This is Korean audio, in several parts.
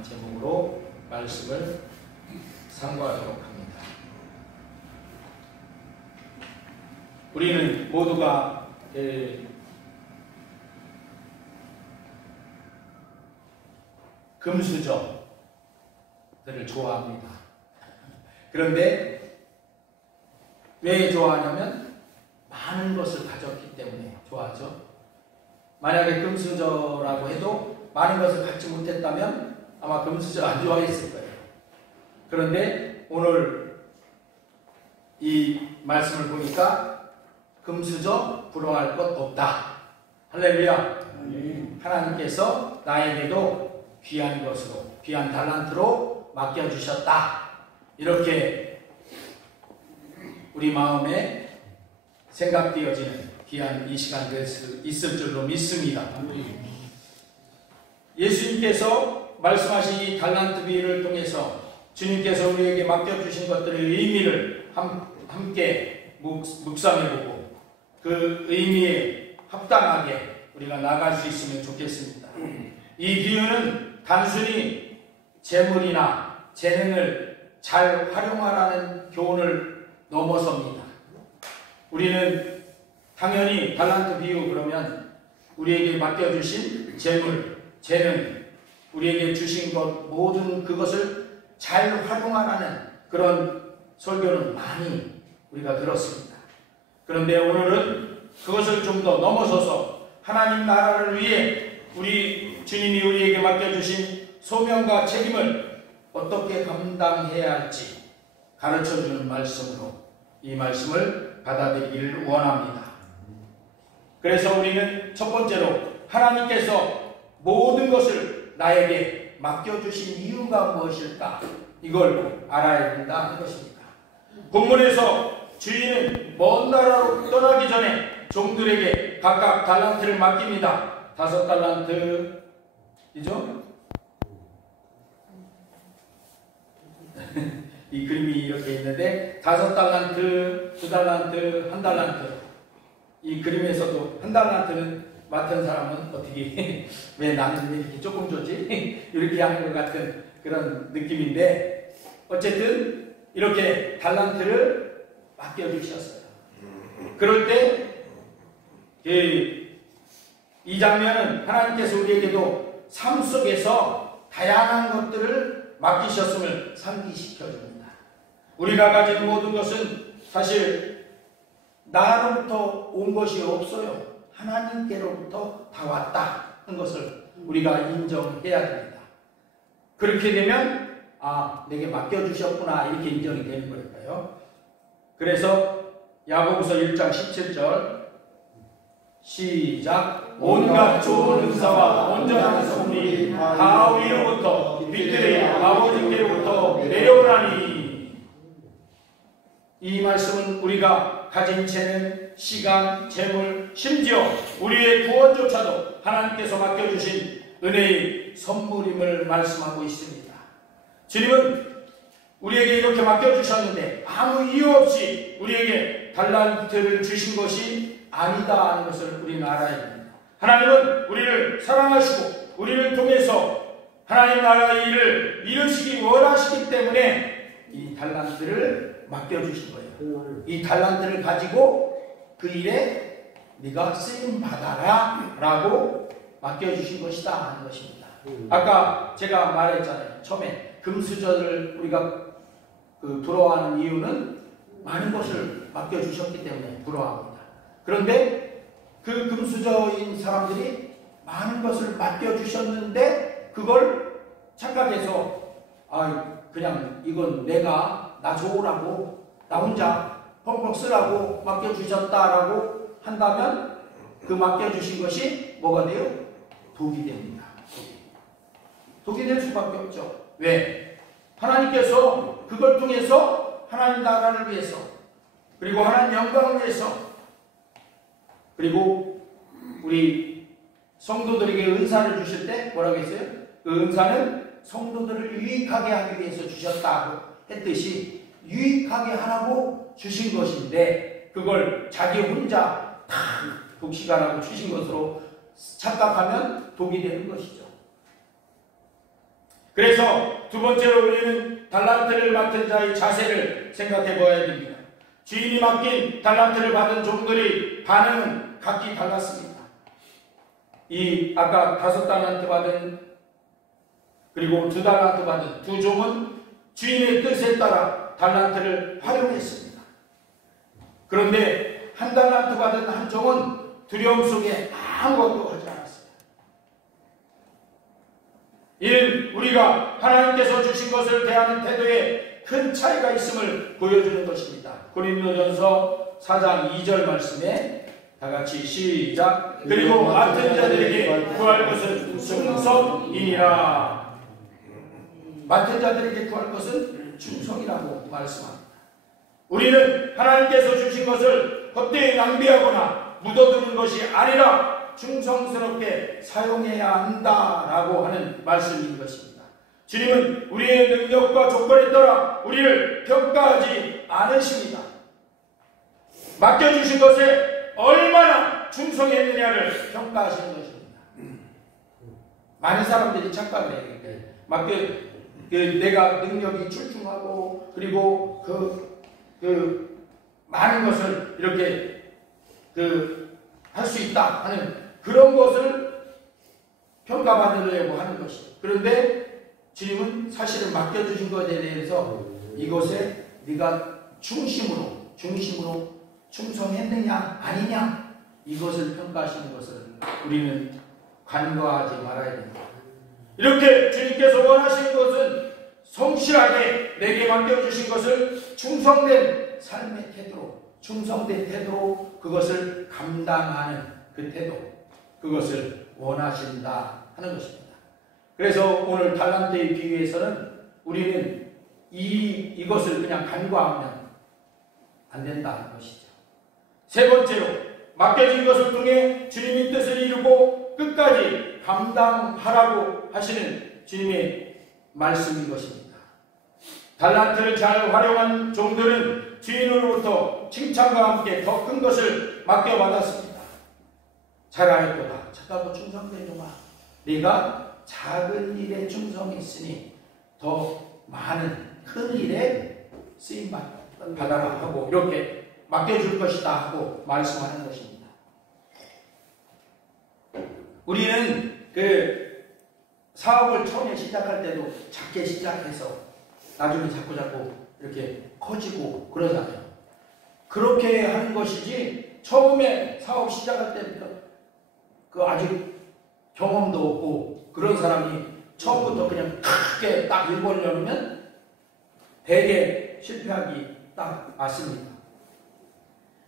하는 제목으로 말씀을 상고하도록 합니다. 우리는 모두가 금수저들을 좋아합니다. 그런데 왜 좋아하냐면 많은 것을 가졌기 때문에 좋아하죠. 만약에 금수저라고 해도 많은 것을 갖지 못했다면 아마 금수저 안 좋아했을 거예요. 그런데 오늘 이 말씀을 보니까 금수저 부러워할 것 없다. 할렐루야. 하나님께서 나에게도 귀한 것으로, 귀한 달란트로 맡겨주셨다. 이렇게 우리 마음에 생각되어지는 귀한 이 시간 될 수 있을 줄로 믿습니다. 예수님께서 말씀하신 이 달란트 비유를 통해서 주님께서 우리에게 맡겨주신 것들의 의미를 함께 묵상해보고 그 의미에 합당하게 우리가 나갈 수 있으면 좋겠습니다. 이 비유는 단순히 재물이나 재능을 잘 활용하라는 교훈을 넘어섭니다. 우리는 당연히 달란트 비유 그러면 우리에게 맡겨주신 재물, 재능, 우리에게 주신 것 모든 그것을 잘 활용하라는 그런 설교는 많이 우리가 들었습니다. 그런데 오늘은 그것을 좀 더 넘어서서 하나님 나라를 위해 우리 주님이 우리에게 맡겨주신 소명과 책임을 어떻게 감당해야 할지 가르쳐주는 말씀으로 이 말씀을 받아들이기를 원합니다. 그래서 우리는 첫 번째로 하나님께서 모든 것을 나에게 맡겨주신 이유가 무엇일까? 이걸 알아야 된다 하는 것입니다. 본문에서 주인은 먼 나라로 떠나기 전에 종들에게 각각 달란트를 맡깁니다. 5달란트 이죠? 이 그림이 이렇게 있는데 5달란트, 2달란트, 1달란트. 이 그림에서도 1달란트는 맡은 사람은 어떻게 왜 나는 이렇게 조금 줬지? 이렇게 하는 것 같은 그런 느낌인데 어쨌든 이렇게 달란트를 맡겨주셨어요. 그럴 때 이 장면은 하나님께서 우리에게도 삶 속에서 다양한 것들을 맡기셨음을 상기시켜줍니다. 우리가 가진 모든 것은 사실 나로부터 온 것이 없어요. 하나님께로부터 다 왔다는 것을 우리가 인정해야 됩니다. 그렇게 되면 내게 맡겨주셨구나 이렇게 인정이 되는 거니까요. 그래서 야고보서 1장 17절 시작. 온갖 좋은 은사와 온전한 선물이 다 위로부터 빛들의 아버지께로부터 내려오나니. 이 말씀은 우리가 가진 재능, 시간, 재물, 심지어 우리의 구원조차도 하나님께서 맡겨주신 은혜의 선물임을 말씀하고 있습니다. 주님은 우리에게 이렇게 맡겨주셨는데 아무 이유 없이 우리에게 달란트를 주신 것이 아니다 하는 것을 우리는 알아야 됩니다. 하나님은 우리를 사랑하시고 우리를 통해서 하나님 나라의 일을 이루시기 원하시기 때문에 이 달란트를 맡겨주신 거예요. 이 달란트를 가지고 그 일에 네가 쓰임받아라 라고 맡겨주신 것이다 하는 것입니다. 아까 제가 말했잖아요. 처음에 금수저를 우리가 부러워하는 이유는 많은 것을 맡겨주셨기 때문에 부러워합니다. 그런데 그 금수저인 사람들이 많은 것을 맡겨주셨는데 그걸 착각해서 그냥 이건 나 좋으라고 나 혼자 펑펑 쓰라고 맡겨주셨다라고 한다면 그 맡겨주신 것이 뭐가 돼요? 독이 됩니다. 독이 될 수밖에 없죠. 왜? 하나님께서 그걸 통해서 하나님 나라를 위해서 그리고 하나님 영광을 위해서 그리고 우리 성도들에게 은사를 주실 때 뭐라고 했어요? 그 은사는 성도들을 유익하게 하기 위해서 주셨다고 했듯이 유익하게 하라고 주신 것인데 그걸 자기 혼자 다 독식하라고 주신 것으로 착각하면 독이 되는 것이죠. 그래서 두 번째로 우리는 달란트를 맡은 자의 자세를 생각해 보아야 됩니다. 주인이 맡긴 달란트를 받은 종들의 반응은 각기 달랐습니다. 이 아까 5달란트 받은 그리고 2달란트 받은 두 종은 주인의 뜻에 따라 달란트를 활용했습니다. 그런데 1달란트 받은 한 종은 두려움 속에 아무것도 하지 않았어요. 이는 우리가 하나님께서 주신 것을 대하는 태도에 큰 차이가 있음을 보여주는 것입니다. 고린도전서 4장 2절 말씀에 다같이 시작. 그리고 맡은 자들에게 구할 것은 충성이니라. 맡은 자들에게 구할 것은 충성이라고 말씀합니다. 우리는 하나님께서 주신 것을 헛되이 낭비하거나 묻어두는 것이 아니라 충성스럽게 사용해야 한다라고 하는 말씀인 것입니다. 주님은 우리의 능력과 조건에 따라 우리를 평가하지 않으십니다. 맡겨주신 것에 얼마나 충성했느냐를 평가하시는 것입니다. 많은 사람들이 착각을 해요. 내가 능력이 출중하고 그리고 많은 것을 이렇게 할 수 있다 하는 그런 것을 평가받으려고 하는 것이에요. 그런데 주님은 사실은 맡겨주신 것에 대해서 이것에 네가 중심으로 충성했느냐 아니냐 이것을 평가하시는 것을 우리는 간과하지 말아야 됩니다. 이렇게 주님께서 원하시는 것은 성실하게 내게 맡겨주신 것을 충성된 삶의 태도로 충성된 태도로 그것을 감당하는 그 태도 그것을 원하신다 하는 것입니다. 그래서 오늘 달란트의 비유에서는 우리는 이것을 그냥 간과하면 안 된다는 것이죠. 세 번째로 맡겨진 것을 통해 주님의 뜻을 이루고 끝까지 감당하라고 하시는 주님의 말씀인 것입니다. 달란트를 잘 활용한 종들은 주인으로부터 칭찬과 함께 더 큰 것을 맡겨받았습니다. 잘하였도다. 착하고 충성된 종아, 네가 작은 일에 충성했으니 더 많은 큰 일에 쓰임 받아라 하고 이렇게 맡겨줄 것이다 하고 말씀하는 것입니다. 우리는 사업을 처음에 시작할 때도 작게 시작해서 나중에 자꾸 이렇게 커지고 그러잖아요. 그렇게 하는 것이지 처음에 사업 시작할 때부터 아직 경험도 없고 그런 사람이 처음부터 그냥 크게 딱 일벌려면 대개 실패하기 딱 맞습니다.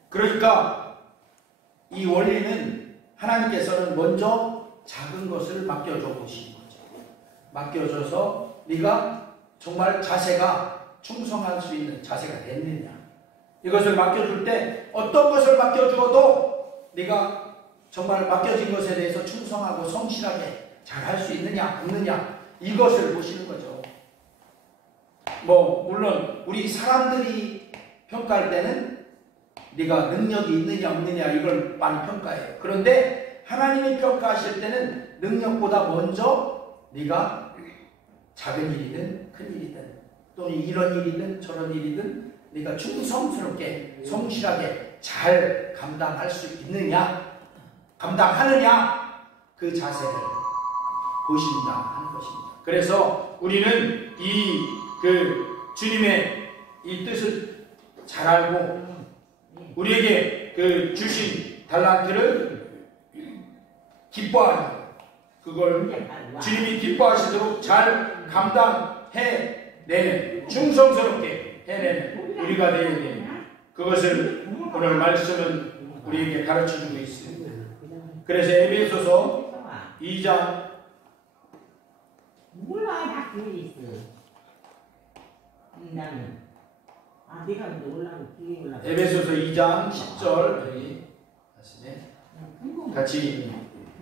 그러니까 이 원리는 하나님께서는 먼저 작은 것을 맡겨줘 보시는 거죠. 맡겨줘서 네가 정말 자세가 충성할 수 있는 자세가 됐느냐. 이것을 맡겨줄 때 어떤 것을 맡겨주어도 네가 정말 맡겨진 것에 대해서 충성하고 성실하게 잘할 수 있느냐 없느냐 이것을 보시는 거죠. 물론 우리 사람들이 평가할 때는 네가 능력이 있느냐 없느냐 이걸 많이 평가해요. 그런데 하나님이 평가하실 때는 능력보다 먼저 네가 작은 일이든 큰 일이든 또는 이런 일이든 저런 일이든 네가 충성스럽게 성실하게 잘 감당할 수 있느냐 감당하느냐 그 자세를 보신다 하는 것입니다. 그래서 우리는 주님의 이 뜻을 잘 알고 우리에게 주신 달란트를 기뻐하는 그걸 주님이 기뻐하시도록 잘 감당해내는 충성스럽게 해내는 우리가 되어야 됩니다. 그것을 오늘 말씀은 우리에게 가르쳐주고 있습니다. 그래서 에베소서 2장 몰라 다 기회 있어. 나는 내가 올라가면 기회 올라. 에베소서 2장 10절 여기 같이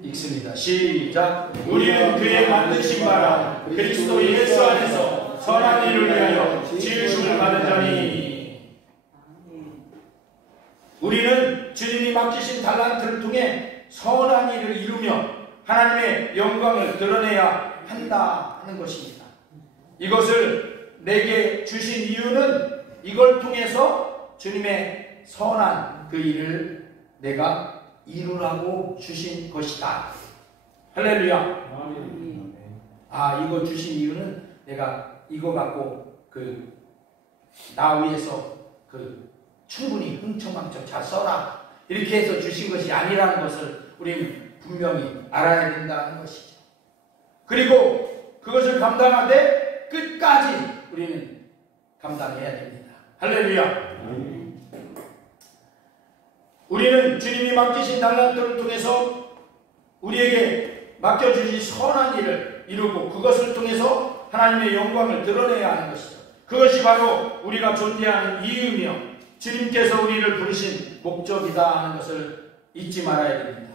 읽습니다. 시작. 우리는 그의 만드신 바라 그리스도 예수 안에서 선한 일을 위하여 지으심을 받은 자니. 우리는 주님이 맡기신 달란트를 통해 선한 일을 이루며 하나님의 영광을 드러내야 한다 하는 것입니다. 이것을 내게 주신 이유는 이걸 통해서 주님의 선한 그 일을 내가 이루라고 주신 것이다. 할렐루야. 이거 주신 이유는 내가 이거 갖고 나 위해서 충분히 흥청망청 잘 써라 이렇게 해서 주신 것이 아니라는 것을 우리는 분명히 알아야 된다는 것이죠. 그리고 그것을 감당하되 끝까지 우리는 감당해야 됩니다. 할렐루야. 우리는 주님이 맡기신 달란트를 통해서 우리에게 맡겨주신 선한 일을 이루고 그것을 통해서 하나님의 영광을 드러내야 하는 것이죠. 그것이 바로 우리가 존재하는 이유며 주님께서 우리를 부르신 목적이다 하는 것을 잊지 말아야 됩니다.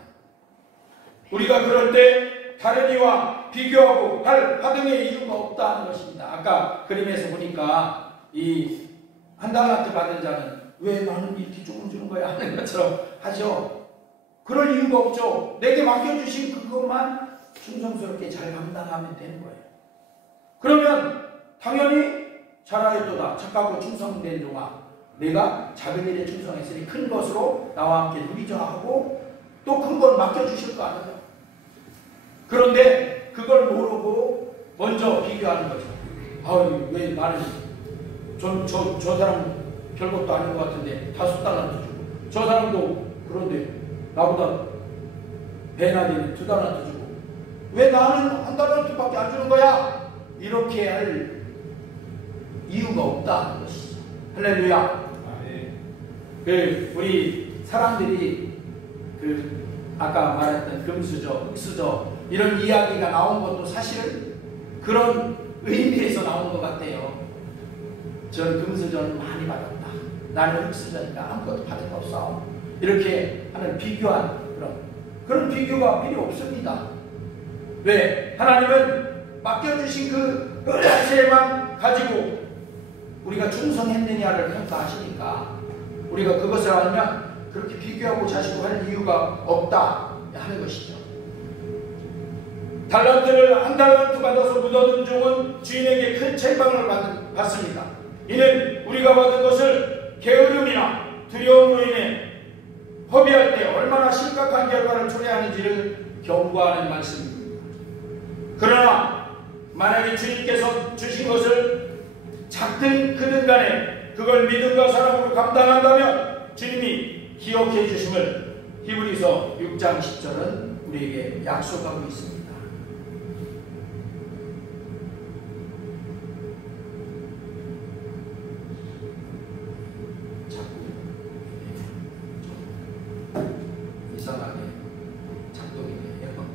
우리가 그럴 때 다른 이와 비교하고 할 하등의 이유가 없다는 것입니다. 아까 그림에서 보니까 이 한 달란트 받은 자는 왜 나는 이렇게 조금 주는 거야 하는 것처럼 하죠. 그럴 이유가 없죠. 내게 맡겨주신 그것만 충성스럽게 잘 감당하면 되는 거예요. 그러면 당연히 잘하였도다. 착하고 충성된 종아, 내가 작은 일에 충성했으니 큰 것으로 나와 함께 누리자 하고 또 큰 걸 맡겨주실 거 아니에요. 그런데 그걸 모르고 먼저 비교하는 거죠. 왜 나는 저 사람 별것도 아닌 것 같은데 5달란트 주고 저 사람도 그런데 나보다 배나 되는 2달란트 주고 왜 나는 1달란트밖에 안 주는 거야? 이렇게 할 이유가 없다는 것이죠. 할렐루야. 우리 사람들이 아까 말했던 금수저, 흙수저 이런 이야기가 나온 것도 사실은 그런 의미에서 나온 것 같아요. 전 금수저는 많이 받았다. 나는 흙수저니까 아무것도 받은 거 없어. 이렇게 하는 비교한 그런 비교가 필요 없습니다. 왜? 하나님은 맡겨주신 그 은혜만 가지고 우리가 충성했느냐를 평가하시니까 우리가 그것을 알면 그렇게 비교하고 자시고 할 이유가 없다 하는 것이죠. 달란트를 1달란트 받아서 묻어둔 종은 주인에게 큰 책망을 받습니다. 이는 우리가 받은 것을 게으름이나 두려움으로 인해 허비할 때 얼마나 심각한 결과를 초래하는지를 경고하는 말씀입니다. 그러나 만약에 주님께서 주신 것을 작든 크든 간에 그걸 믿음과 사랑으로 감당한다면 주님이 기억해 주심을 히브리서 6장 10절은 우리에게 약속하고 있습니다. 이상하게 작동이네요.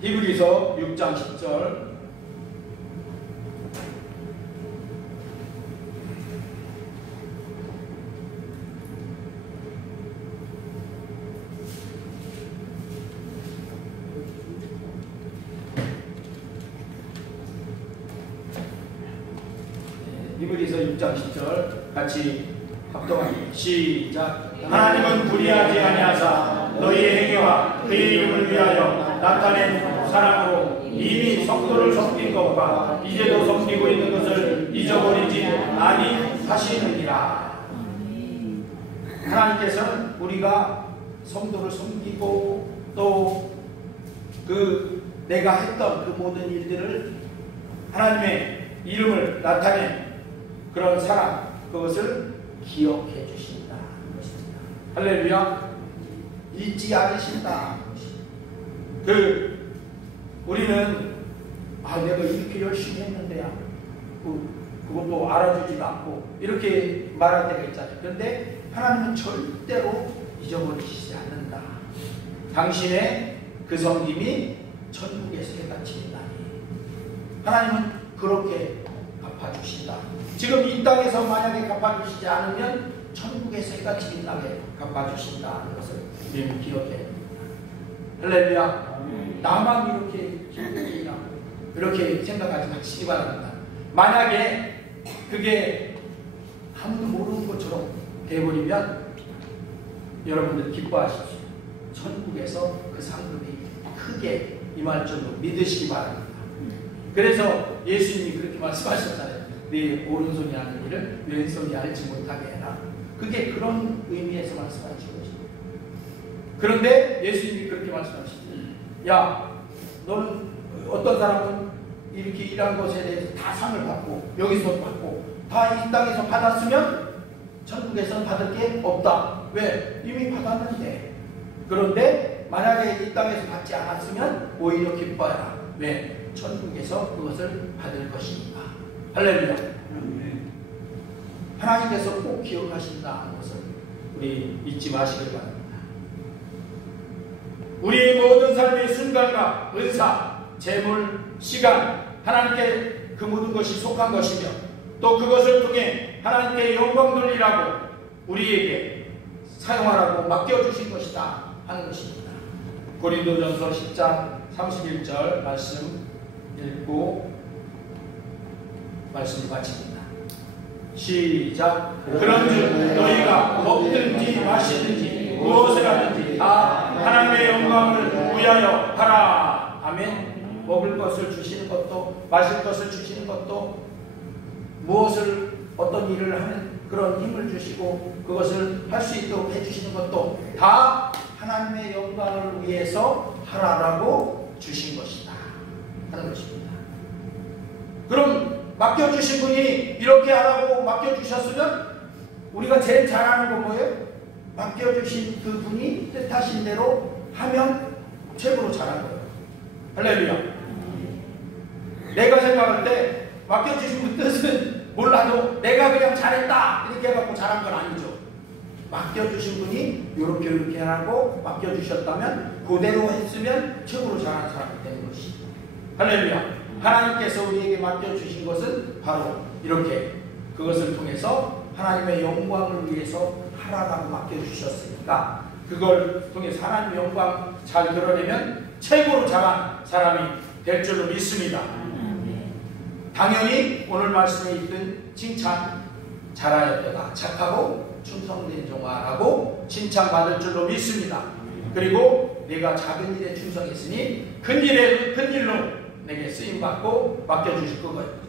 히브리서 6장 10절 히브리서 6장 10절 같이 합동합니다. 시작. 하나님은 불의하지 아니하사 너희의 행위와 그의 이름을 위하여 나타낸 사랑으로 이미 성도를 섬긴 것과 이제도 섬기고 있는 것을 잊어버리지 아니하시느니라. 하나님께서는 우리가 성도를 섬기고 또 내가 했던 그 모든 일들을 하나님의 이름을 나타낸 그런 사랑, 그것을 기억해 주신다. 할렐루야. 잊지 않으신다. 우리는 내가 이렇게 열심히 했는데야 그것도 알아주지도 않고 이렇게 말할 때가 있잖아요. 그런데 하나님은 절대로 잊어버리시지 않는다. 당신의 그 섬김이 천국에서 해같이 있다니. 하나님은 그렇게 갚아주신다. 지금 이 땅에서 만약에 갚아주시지 않으면 천국에서 해같이 빛나게 갚아주신다는 것을 우리는 기억해야 됩니다. 할렐루야. 나만 이렇게 기쁘구나 이렇게 생각하지 마시기 바랍니다. 만약에 그게 아무도 모르는 것처럼 되어버리면 여러분들 기뻐하십시오. 천국 천국에서 그 상급이 크게 임할 줄로 믿으시기 바랍니다. 그래서 예수님이 그렇게 말씀하셨잖아요. 네 오른손이 하는 일을 왼손이 알지 못하게 해라. 그게 그런 의미에서 말씀하신 것입니다. 그런데 예수님이 그렇게 말씀하시죠. 야, 너는 어떤 사람은 이렇게 일한 것에 대해서 다 상을 받고 여기서 받고 다 이 땅에서 받았으면 천국에서는 받을 게 없다. 왜? 이미 받았는데. 그런데 만약에 이 땅에서 받지 않았으면 오히려 기뻐해라. 왜? 천국에서 그것을 받을 것이니까. 할렐루야. 하나님께서 꼭 기억하신다는 것을 우리 잊지 마시길 바랍니다. 우리의 모든 삶의 순간과 은사, 재물, 시간, 하나님께 그 모든 것이 속한 것이며 또 그것을 통해 하나님께 영광 돌리라고 우리에게 사용하라고 맡겨주신 것이다 하는 것입니다. 고린도전서 10장 31절 말씀 읽고 말씀을 마칩니다. 시작. 그런즉 너희가 먹든지 마시든지 무엇을 하든지 다 하나님의 영광을 위하여 하라. 아멘. 먹을 것을 주시는 것도 마실 것을 주시는 것도 무엇을 어떤 일을 하는 그런 힘을 주시고 그것을 할 수 있도록 해주시는 것도 다 하나님의 영광을 위해서 하라라고 주신 것이다 하는 것입니다. 그럼 맡겨주신 분이 이렇게 하라고 맡겨주셨으면 우리가 제일 잘하는 건 뭐예요? 맡겨주신 그 분이 뜻하신 대로 하면 최고로 잘한 거예요. 할렐루야. 내가 생각할 때 맡겨주신 분 뜻은 몰라도 내가 그냥 잘했다 이렇게 해갖고 잘한 건 아니죠. 맡겨주신 분이 이렇게 하라고 맡겨주셨다면 그대로 했으면 최고로 잘한 사람이 되는 것이죠. 할렐루야. 하나님께서 우리에게 맡겨주신 것은 바로 이렇게 그것을 통해서 하나님의 영광을 위해서 하라고 맡겨주셨으니까 그걸 통해서 하나님의 영광 잘 드러내면 최고로 잘한 사람이 될 줄로 믿습니다. 당연히 오늘 말씀에 있던 칭찬 잘하였도다 착하고 충성된 종아라고 칭찬받을 줄로 믿습니다. 그리고 내가 작은 일에 충성했으니 큰 일로 내게 쓰임받고 맡겨주실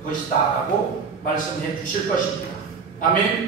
것이다 라고 말씀해 주실 것입니다. 아멘.